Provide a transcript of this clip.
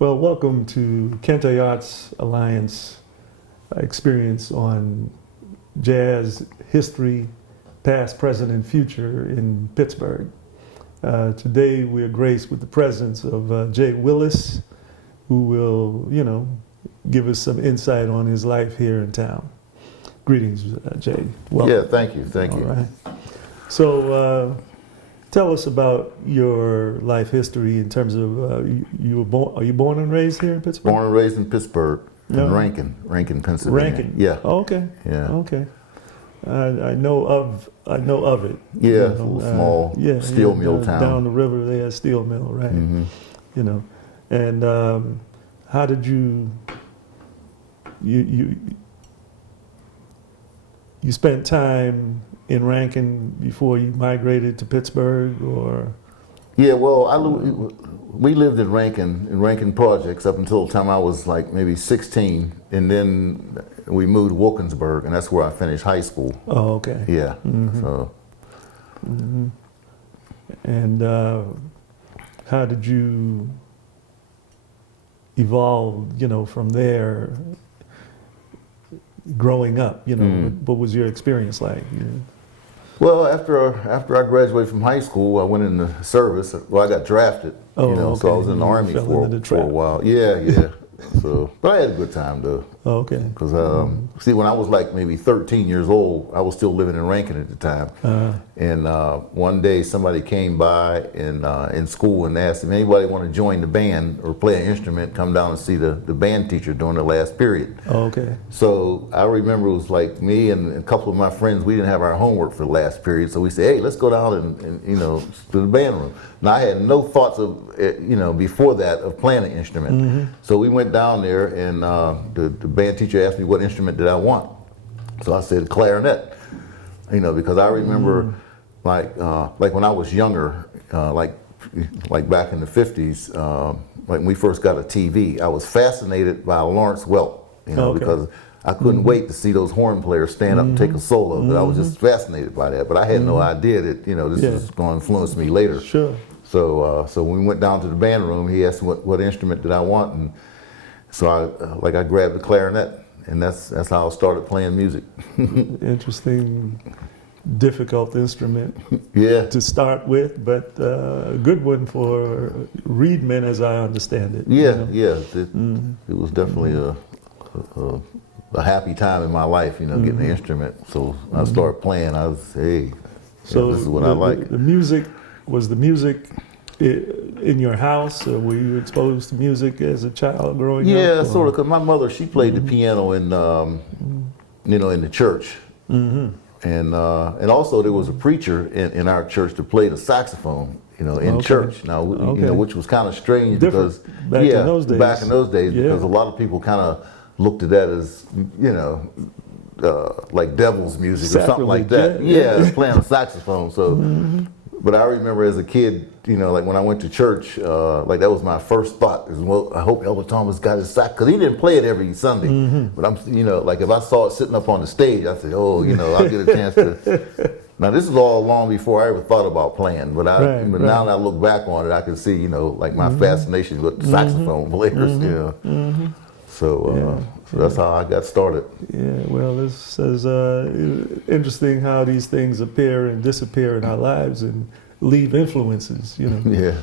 Well, welcome to Kente Arts Alliance experience on jazz history, past, present, and future in Pittsburgh. Today we are graced with the presence of Jay Willis, who will, give us some insight on his life here in town. Greetings, Jay. Welcome. Yeah, thank you. All right. So, tell us about your life history in terms of you were born. Are you born and raised here in Pittsburgh? Born and raised in Pittsburgh, in Rankin, Pennsylvania. Rankin. Yeah. Oh, okay. Yeah. Okay. I know of it. Yeah, it's a little small steel mill town. Down the river, they had steel mill, right? Mm-hmm. And how did you spent time in Rankin before you migrated to Pittsburgh, or? Yeah, well, we lived in Rankin Projects up until the time I was like maybe 16, and then we moved to Wilkinsburg, and that's where I finished high school. Oh, okay. Yeah. Mm-hmm. So. Mm-hmm. And how did you evolve, from there? Growing up, what was your experience like? Well, after I graduated from high school, I went in the service. Well, I got drafted, okay. So I was in the Army for a while. Yeah. So, but I had a good time though. Oh, okay. Because see, when I was like maybe 13 years old, I was still living in Rankin at the time. And one day somebody came by in school and asked if anybody want to join the band or play an instrument, come down and see the band teacher during the last period. Oh, okay. So I remember it was like me and a couple of my friends, we didn't have our homework for the last period. So we said, hey, let's go down and to the band room. Now I had no thoughts of, before that of playing an instrument. Mm-hmm. So we went down there and the band teacher asked me what instrument did I want. So I said clarinet, because I remember like when I was younger, like back in the 50s, like when we first got a TV, I was fascinated by Lawrence Welk, because I couldn't wait to see those horn players stand up and take a solo. But I was just fascinated by that. But I had no idea that this was going to influence me later. Sure. So when we went down to the band room, he asked me what instrument did I want, and so I grabbed the clarinet, and that's how I started playing music. Interesting, difficult instrument. Yeah. To start with, but a good one for reedmen, as I understand it. Yeah. It was definitely a happy time in my life, getting the instrument. So I started playing. I was, hey, so this is what I like. Was the music in your house, or were you exposed to music as a child growing up? Yeah, sort of. Cause my mother, she played the piano in the church, and also there was a preacher in our church that played the saxophone. In church now, which was kind of strange because back in those days, because a lot of people kind of looked at that as like devil's music or something like that. Yeah, playing a saxophone. So, but I remember as a kid, like when I went to church, like that was my first thought is, well, I hope Elder Thomas got his sax, because he didn't play it every Sunday. But I'm, like if I saw it sitting up on the stage, I said, oh, I'll get a chance to. Now this is all long before I ever thought about playing, but now that I look back on it, I can see, like my fascination with saxophone players. So that's how I got started. Yeah, well, this is interesting how these things appear and disappear in our lives and leave influences, Yeah.